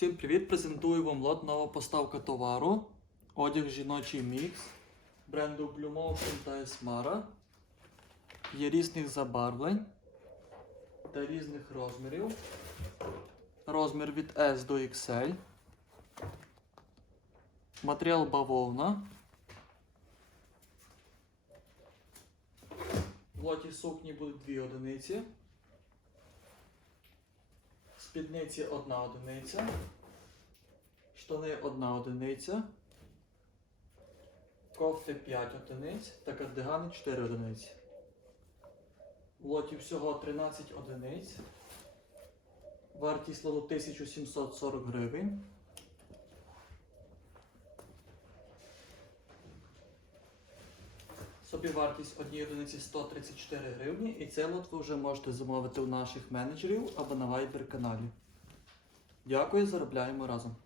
Всім привіт! Презентую вам лот нова поставка товару. Одяг жіночий мікс бренду Blue та Esmara. Є різних забарвлень та різних розмірів. Розмір від S до XL. Матеріал бавовна. В лоті сукні будуть дві одиниці. Спідниці одна одиниця. Штани одна одиниця. Кофти 5 одиниць та кардигани 4 одиниці. В лоті всього 13 одиниць. Вартість лоту 1740 гривень. Собівартість однієї одиниці 134 гривні, і цей лот ви вже можете замовити у наших менеджерів або на Viber каналі. Дякую, заробляємо разом.